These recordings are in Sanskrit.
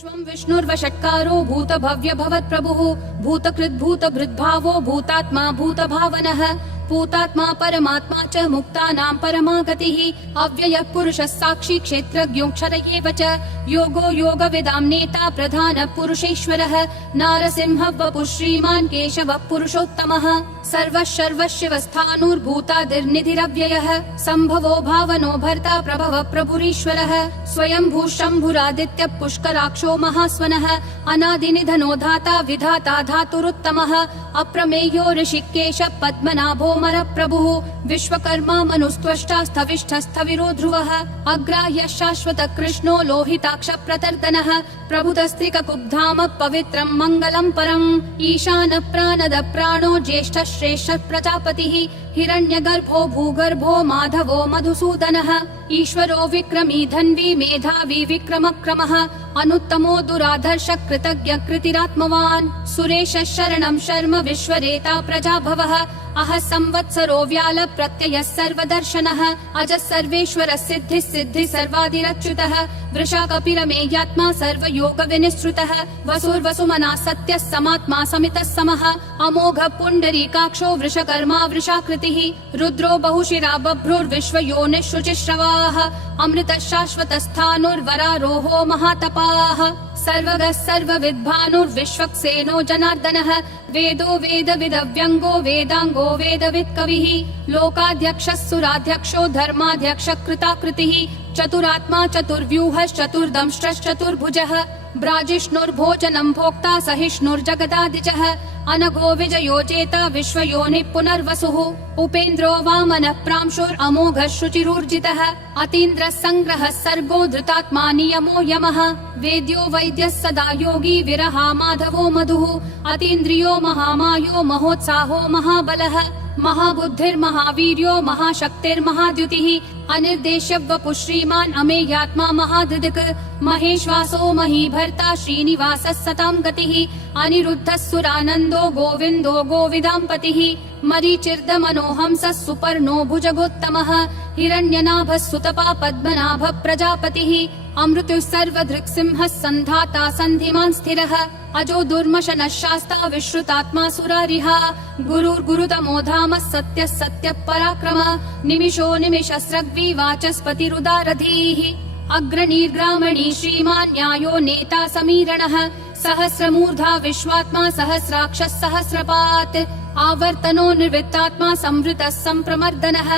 विश्वं विष्णुर्वषट्कारो भूत भव्य भवत् प्रभुः भूतकृद् भूत भृद्भावो भूतात्मा भूत भावनः भूतात्मा परमात्मा च मुक्तानां परमा गतिः अव्ययः पुरुषः साक्षी क्षेत्रज्ञोऽक्षर एव च योगो योगविदां नेता प्रधानः पुरुषेश्वरः नारसिंहः वपुः श्रीमान् केशवः पुरुषोत्तमः सर्वः सर्वशिवस्थाणुर्भूतादिर्निधिरव्ययः सम्भवो भावनो भर्ता प्रभवः प्रभुरीश्वरः स्वयंभू शम्भुरादित्यः पुष्कराक्षो महास्वनः अनादिनिधनो धाता विधाता धातुरुत्तमः अप्रमेयो ऋषिकेश पद्मनाभो प्रभुः विश्वकर्मा मनुस्त्वष्टा स्थविष्ठस्थविरो ध्रुवः अग्राह्यः शाश्वत कृष्णो लोहिताक्ष प्रतर्दनः प्रभुतस्त्रिककुब्धाम पवित्रं मङ्गलं परम् ईशानः प्राणदः प्राणो ज्येष्ठः श्रेष्ठः प्रजापतिः हिरण्यगर्भो भूगर्भो माधवो मधुसूदनः ईश्वरो विक्रमी धन्वी मेधावी विक्रमक्रमः अनुत्तमो दुराधर्ष कृतज्ञ कृतिरात्मवान् सुरेशः शरणं शर्म विश्वरेता प्रजाभवः अह संवत्सरो व्याल प्रत्ययः सर्वदर्शनः अजः सर्वेश्वरः सिद्धिः सिद्धिः सर्वादिरच्युतः वृषा कपिरमेयात्मा सर्वयोग विनिसृतः वसुर्वसुमना सत्यः समात्मा समितः समः अमोघ पुण्डरीकाक्षो वृषकर्मा वृषाकृतिः रुद्रो बहुशिरा बभ्रुर्विश्वयोनिः शुचिश्रवाः अमृतः शाश्वतस्थाणुर्वरारोहो महातपाः सर्वगः सर्वविद्भानुर्विश्वक्सेनो जनार्दनः वेदो वेदविदव्यङ्गो वेदाङ्गो वेदवित् कविः लोकाध्यक्षः सुराध्यक्षो धर्माध्यक्षः कृताकृतिः चतुरात्मा चतुर्व्यूहश्चतुर्दंष्ट्रश्चतुर्भुजः ब्राजिष्णुर्भोजनं भोक्ता सहिष्णुर्जगदादिजः अनघो विजयो जेता विश्वयोनिः पुनर्वसुः उपेन्द्रो वामनः प्रांशुरमोघः शुचिरूर्जितः अतीन्द्रः सङ्ग्रहः सर्गो धृतात्मा नियमो यमः वेद्यो वैद्यः सदा योगी विरहा माधवो मधुः अतीन्द्रियो महामायो महोत्साहो महाबलः महाबुद्धिर्महावीर्यो महाशक्तिर्महाद्युतिः अनिर्देश्य वपुः श्रीमान् अमेयात्मा महाधृदिक् महेश्वासो महीभर्ता श्रीनिवासः सतां गतिः अनिरुद्धः सुरानन्दो गोविन्दो गोविदाम्पतिः मरीचिर्दमनोहंसः सुपर्णो भुजगोत्तमः हिरण्यनाभः सुतपा पद्मनाभः प्रजापतिः अमृतुः सर्वधृक्सिंहः सन्धाता सन्धिमान् स्थिरः अजो दुर्मशनः शास्ता विश्रुतात्मा सुरारिः गुरुर्गुरुतमो धामः सत्यः सत्यः पराक्रमः निमिषो निमिषस्रग्वी वाचस्पतिरुदारधीः अग्रणीर्ग्रामणी श्रीमान् न्यायो नेता समीरणः सहस्रमूर्धा विश्वात्मा सहस्राक्षः सहस्रपात् आवर्तनो निर्वृत्तात्मा संवृतः सम्प्रमर्दनः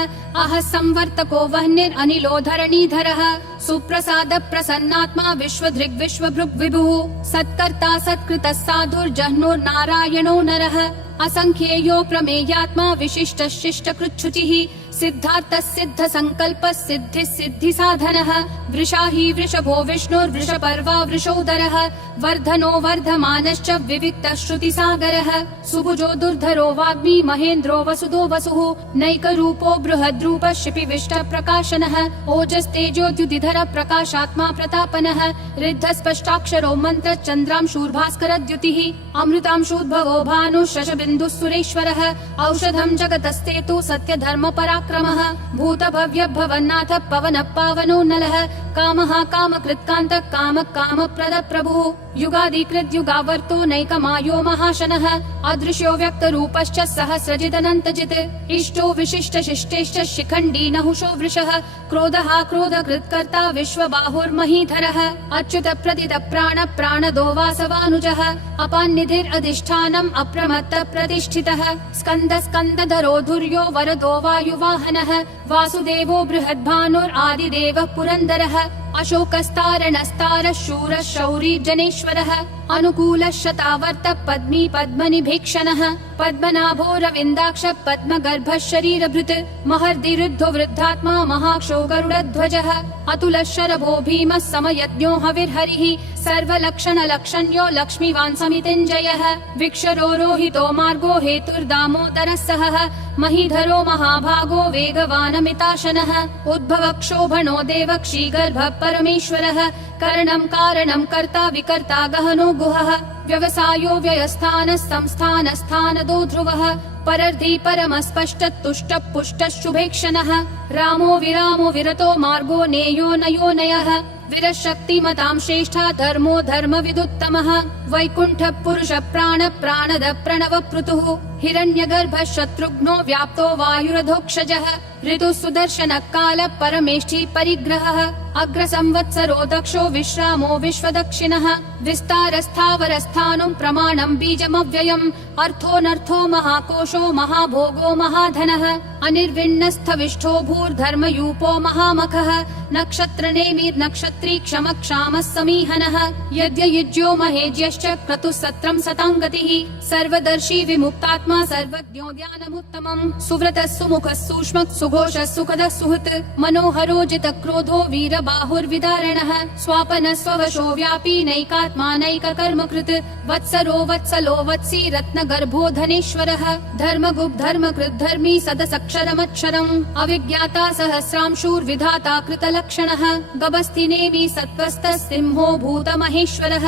अह संवर्तको वह्निरनिलो धरणीधरः सुप्रसाद प्रसन्नात्मा विश्वधृग् विश्वभृग् विभुः सत्कर्ता सत्कृतः साधुर्जह्नुर्नारायणो नरः असंख्येयो प्रमेयात्मा विशिष्ट शिष्ट कृच्छुचिः सिद्धार्थः सिद्ध संकल्पः सिद्धिः सिद्धि साधनः वृषाही वृषभो विष्णुर्वृषपर्वा वृषोदरः वर्धनो वर्धमानश्च विविक्तः श्रुतिसागरः सुभुजो दुर्धरो वाग्मी महेन्द्रो वसुदो वसुः नैकरूपो बृहद्रूपः शिपिविष्ट प्रकाशनः ओजस्तेजोद्युतिधर प्रकाशात्मा प्रतापनः ऋद्धस्पष्टाक्षरो मन्त्र चन्द्रांशूर्भास्करद्युतिः अमृतांशूद्भवो भानुः शशबिन्दुः सुरेश्वरः औषधं जगतस्तेतु सत्यधर्म पराक्रमः भूत भव्य भवन्नाथ पवन पावनो नलः कामः कामकृत्कान्तः काम कामप्रद प्रभुः युगादिकृत् युगावर्तो नैकमायो महाशनः अदृश्यो व्यक्तरूपश्च सहस्रजिदनन्तजित् इष्टो विशिष्ट शिष्टेश्च शिखण्डी नहुषो वृषः क्रोधः क्रोधकृत्कर्ता विश्वबाहुर्महीधरः अच्युत प्रदित प्राण प्राणदो वासवानुजः अपान्निधिरधिष्ठानम् अप्रमत्त प्रतिष्ठितः स्कन्द स्कन्दधरो धुर्यो वरदो वायुवाहनः वासुदेवो बृहद्भानुरादिदेवः पुरन्दरः अशोकस्तारणस्तारः शूरः शौरी जनेश्वरः अनुकूलः शतावर्त पद्मी पद्मनिभीक्षणः पद्मनाभो रविन्दाक्ष पद्मगर्भः शरीरभृत् महर्दिरुद्धो वृद्धात्मा महाक्षो गरुडध्वजः अतुलः शरभो भीमः समयज्ञो हविर्हरिः सर्वलक्षणलक्षण्यो लक्ष्मीवान् समितिञ्जयः विक्षरो रोहितो मार्गो हेतुर्दामोदरः सहः महीधरो महाभागो वेगवानमिताशनः उद्भव क्षोभणो देवक्षीगर्भः परमेश्वरः करणं कारणं कर्ता विकर्ता गहनो गुहः व्यवसायो व्ययस्थानः संस्थानस्थानदो ध्रुवः परर्धि परमस्पष्ट तुष्ट पुष्ट शुभेक्षणः रामो विरामो विरतो मार्गो नेयो नयो नयः विरशक्तिमतां श्रेष्ठा धर्मो धर्मविदुत्तमः वैकुण्ठ पुरुष प्राण प्राणद प्रणव पृथुः हिरण्यगर्भ शत्रुघ्नो व्याप्तो वायुरधोक्षजः ऋतु सुदर्शन काल परमेष्ठी परिग्रहः अग्र संवत्सरो दक्षो विश्रामो विश्वदक्षिणः विस्तारस्थावरस्थानं प्रमाणं बीजमव्ययम् अर्थोऽनर्थो महाकोशो महाभोगो महाधनः अनिर्विण्णस्थविष्ठो भूर्धर्मयूपो महामखः नक्षत्रनेमिर्नक्षत्री क्षमक्षामः समीहनः यद्ययुज्यो महेज्यश्च क्रतुः सत्रं सताङ्गतिः सर्वदर्शी विमुक्तात्मा सर्वज्ञो ध्यानमुत्तमम् सुव्रतः सुमुखः सूक्ष्मः सुघोषः सुखदः सुहृत् मनोहरो जितक्रोधो वीरबाहुर्विदारणः स्वापनः स्ववशो व्यापी नैकात्मा नैककर्मकृत् वत्सरो वत्सलो वत्सी रत्नगर्भो धनेश्वरः धर्मगुप् धर्मकृत् धर्मी सदसक्षरमक्षरम् अविज्ञाता सहस्रांशूर्विधाता कृतलक्षणः गभस्तिनेमि सत्त्वस्थः सिंहो भूतमहेश्वरः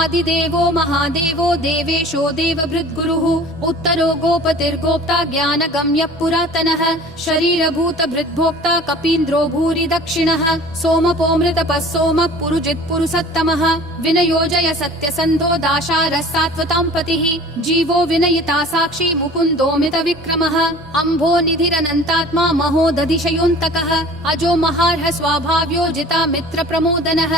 आदिदेवो महादेवो देवेशो देवभृद्गुरुः उत्तरो गोपतिर्गोप्ता ज्ञानगम्यः पुरातनः शरीरभूतभृद्भोक्ता कपीन्द्रो भूरि दक्षिणः सोमपोऽमृतपः सोमः पुरुजित् पुरुषोत्तमः विनयोजय सत्यसन्धो दाशारः सात्वतां पतिः जीवो विनयिता साक्षी मुकुन्दोमित विक्रमः अम्भो निधिरनन्तात्मा महोदधिशयोऽन्तकः अजो महार्ह स्वाभाव्यो जिता मित्र प्रमोदनः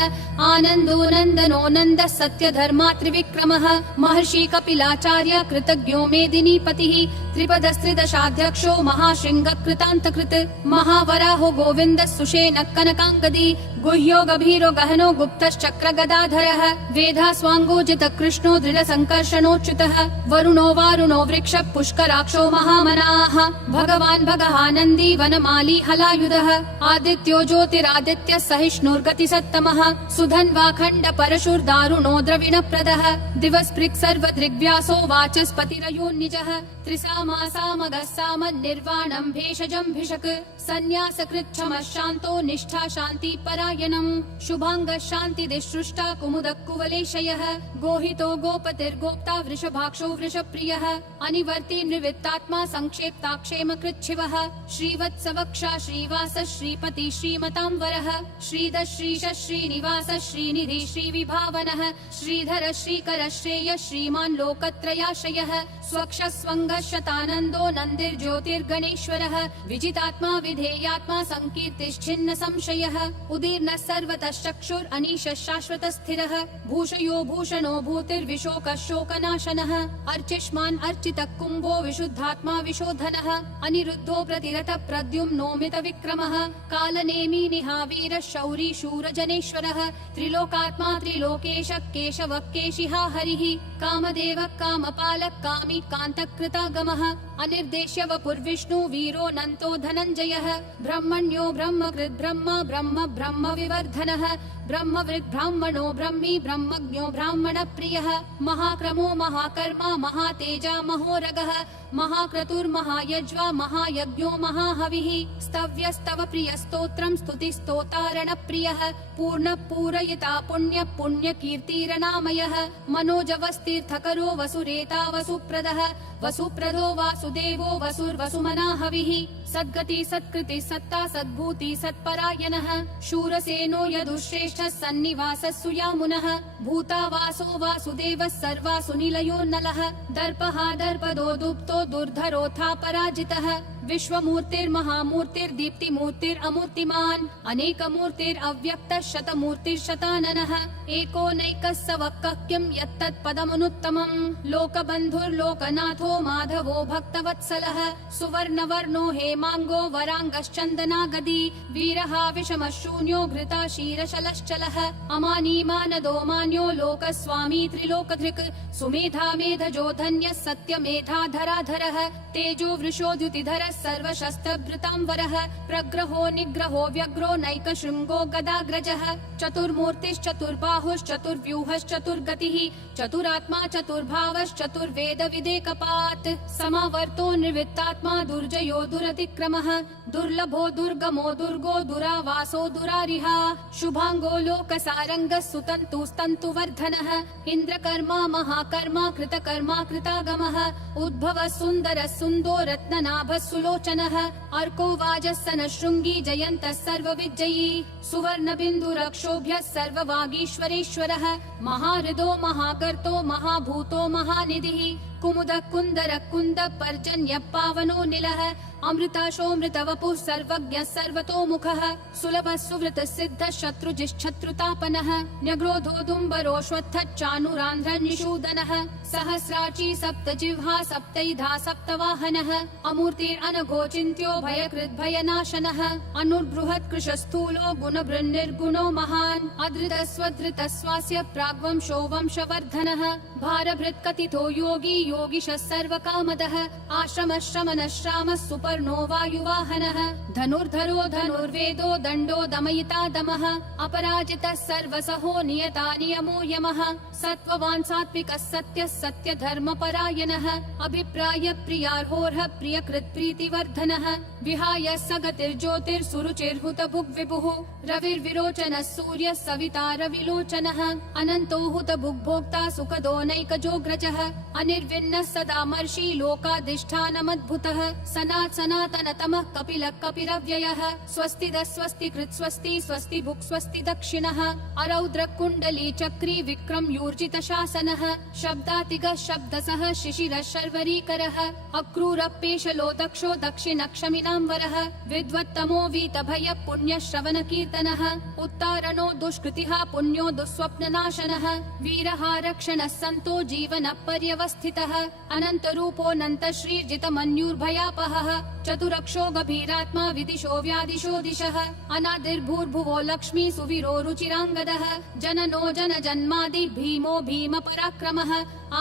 आनन्दो नन्दनो नन्दः सत्यधर्मा त्रिविक्रमः महर्षि कपिलाचार्य कृतज्ञो मेदिनीपतिः त्रिपदस्त्रिदशाध्यक्षो महाशृङ्ग कृतान्तकृत् महावराहो गोविन्दः सुषेण कनकाङ्गदी गुह्यो गभीरो गहनो गुप्तश्चक्र गदाधरः वेधास्वाङ्गोजित कृष्णो दृढ संकर्षणोच्युतः वरुणो वारुणो वृक्ष पुष्कराक्षो महामनाः भगवान् भगहानन्दी वनमाली हलायुधः आदित्यो ज्योतिरादित्य सहिष्णुर्गति सत्तमः सुधन्वाखण्ड परशुर्दारुणो द्रविणप्रदः दिवस्पृक् सर्वदृग्व्यासो वाचस्पतिरयोन्निजः त्रिसामासामगः सामन्निर्वाणं भेषजं भिषक् सन्न्यासकृच्छमः शान्तो निष्ठा शान्ति परायणम् शुभाङ्गः शान्तिदिसृष्टा कुमुदः कुवलेशयः गोहितो गोपतिर्गोप्ता वृषभाक्षो वृषप्रियः अनिवर्ति निवृत्तात्मा संक्षेप्ता क्षेमकृच्छिवः श्रीवत्सवक्षा श्रीवास श्रीपति श्रीमतां वरः श्रीधर श्रीश श्रीनिवास श्रीनिधि श्रीविभावनः श्रीधर श्रीकर श्रेय श्रीमान् लोकत्रयाश्रयः स्वक्ष स्वङ्ग शतानन्दो नन्दिर्ज्योतिर्गणेश्वरः विजितात्मा विधेयात्मा संकीर्तिश्छिन्न संशयः उदीर्णः सर्वतः चक्षुर् अनीशः शाश्वतः स्थिरः भूषयो भूषणो भूतिर्विशोकः शोकनाशनः अर्चिष्मान् अर्चितः कुम्भो विशुद्धात्मा विशोधनः अनिरुद्धो प्रतिरतः प्रद्युम्नोमित विक्रमः कालनेमी निहावीरः शौरी शूरजनेश्वरः त्रिलोकात्मा त्रिलोकेश केशवः केशिहा हरिः कामदेवः कामपालः कामी कान्तकृतागमः अनिर्देश्य वपुर्विष्णु वीरो नन्तो धनञ्जयः ब्रह्मण्यो ब्रह्मकृद् ब्रह्म ब्रह्म ब्रह्म विवर्धनः ब्रह्मवृद् ब्राह्मणो ब्रह्मी ब्रह्मज्ञो ब्राह्मण प्रियः महाक्रमो महाकर्मा महातेजा महोरगः महाक्रतुर्महायज्वा महायज्ञो महाहविः स्तव्यस्तव प्रियस्तोत्रं स्तुतिस्तोतारण प्रियः पूर्ण पूरयिता पुण्य पुण्यकीर्तिरनामयः मनोजवस्तीर्थकरो वसुरेता वसुप्रदः वसुप्रदो वासुदेवो वसुर्वसुमना हविः सद्गति सत्कृति सत्ता सद्भूति सत्परायणः शूरसेनो यदुश्रेष्ठः सन्निवासः सुयामुनः भूतावासो वासुदेवः सर्वासु निलयो नलः दर्पः दर्पदो दुप्तो दुर्धरोऽथा पराजितः विश्वमूर्तिर्महामूर्तिर्दीप्तिमूर्तिरमूर्तिमान् अनेकमूर्तिरव्यक्तः शतमूर्तिर्शताननः एकोनैकः सवक्कः किं यत्तत्पदमनुत्तमम् लोकबन्धुर्लोकनाथो माधवो भक्तवत्सलः सुवर्णवर्णो हेमाङ्गो वराङ्गश्चन्दनागदी वीरः विषमः शून्यो घृता क्षीरशलश्चलः अमानी मानदो मान्यो लोकस्वामी त्रिलोकधृक् सुमेधा मेधजो धन्यः सत्यमेधाधराधरः तेजो वृषोद्युतिधरः सर्वशस्त्रभृताम्बरः प्रग्रहो निग्रहो व्यग्रो नैकशृङ्गो गदाग्रजः चतुर्मूर्तिश्चतुर्बाहुश्चतुर्व्यूहश्चतुर्गतिः चतुरात्मा चतुर्भावश्चतुर्वेद विदेकपात् समावर्तो निर्वृत्तात्मा दुर्जयो दुरतिक्रमः दुर्लभो दुर्गमो दुर्गो दुरावासो दुरारिहा शुभाङ्गो लोकसारङ्गः सुतन्तुस्तन्तुवर्धनः इन्द्रकर्मा महाकर्मा कृतकर्मा कृतागमः उद्भवः सुन्दरः सुन्दो रत्ननाभः सुलोचनः अर्को वाजस्सन शृंगी जयन्तः सर्वविजयी सुवर्णबिन्दुरक्षोभ्यः सर्ववागीश्वरेश्वरः महाहृदो महाकर्तो महाभूतो महानिधिः कुमुद कुन्दर कुन्द पर्जन्य पावनो निलः अमृताशोऽमृतवपुः सर्वज्ञः सर्वतोमुखः सुलभः सुवृतः सिद्धः शत्रुजिश्शत्रुतापनः न्यग्रोधोदुम्बरोऽश्वत्थः चाणूरान्ध्रनिषूदनः सहस्राची सप्तजिह्वा सप्तैधा सप्तवाहनः अमूर्तिरनघोचिन्त्यो भयकृद्भयनाशनः अनुर्बृहत्कृशस्थूलो गुणभृन्निर्गुणो महान् अधृतस्वधृतस्वास्य प्राग्वंशो वंशवर्धनः भारभृत्कथितो योगी योगिशः सर्वकामदः आश्रमः श्रमणः श्रामः सुपर्णो वायुवाहनः धनुर्धरो धनुर्वेदो दण्डो दमयिता दमः अपराजितः सर्वसहो नियता नियमो यमः सत्त्ववान् सात्विकः सत्यः सत्यधर्मपरायणः अभिप्राय प्रियार्होर्ह प्रियकृत् प्रीतिवर्धनः विहाय सगतिर्ज्योतिर्सुरुचिर्हुतभुग् विभुः रविर्विरोचनः सूर्यः सविता रविलोचनः अनन्तो हुतभुग्भोक्ता सुखदो नैकजोऽग्रजः अनिर्विण्णः सदा मर्षि लोकाधिष्ठानमद्भुतः सनातनतमः कपिलः कपिरव्ययः स्वस्तिदः स्वस्तिकृत् स्वस्ति स्वस्ति भुक् स्वस्ति दक्षिणः अरौद्र कुण्डली चक्री विक्रम यूर्जित शासनः शब्दातिगः शब्दसः शिशिरः शर्वरीकरः अक्रूरपेशलो दक्षो दक्षिणक्षमिनाम्बरः विद्वत्तमो वीतभय पुण्य श्रवण कीर्तनः उत्तारणो दुष्कृतिः पुण्यो दुःस्वप्ननाशनः वीरः रक्षणः सन्तो जीवन पर्यवस्थितः अनन्तरूपोऽनन्त श्रीर्जितमन्युर्भयापहः चतुरक्षो गभीरात्मा विदिशो व्यादिशो दिशः अनादिर्भूर्भुवो लक्ष्मी सुवीरो रुचिराङ्गदः जननो जनजन्मादि भीमो भीम पराक्रमः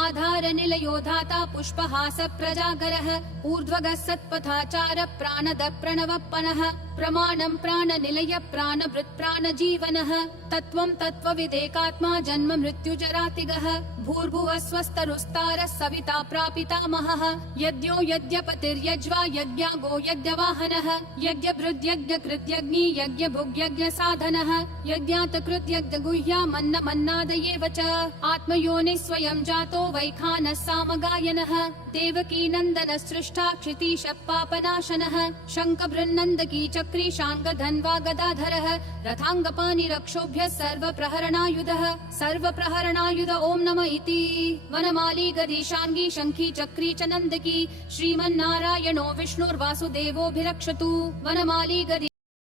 आधार निलयो धाता पुष्पहास प्रजागरः ऊर्ध्वगः सत्पथाचार प्राणद प्रणवप्पनः प्रमाणं प्राणनिलय प्राणभृत् प्राणजीवनः तत्त्वं तत्त्वविदेकात्मा जन्म मृत्युजरातिगः भूर्भुवः स्वस्तरुस्तारः सविता प्रापितामहः यज्ञो यज्ञपतिर्यज्वा यज्ञागो यज्ञवाहनः यज्ञभृद्यज्ञकृत्यग्नि यज्ञभुग्यज्ञसाधनः यज्ञातकृत्यज्ञगुह्यामन्नमन्नादयेव च आत्मयोनिः स्वयं जातो वैखानः सामगायनः देवकी नन्दनः सृष्टा क्षितीश पापनाशनः शङ्खबृन्नन्दकी चक्री शाङ्गधन्वा गदाधरः रथाङ्गपाणिरक्षोभ्यः सर्वप्रहरणायुध ॐ नमः इति वनमाली गदीशाङ्गी शङ्खी चक्री च नन्दकी श्रीमन्नारायणो विष्णुर्वासुदेवोऽभिरक्षतु वनमाली गदी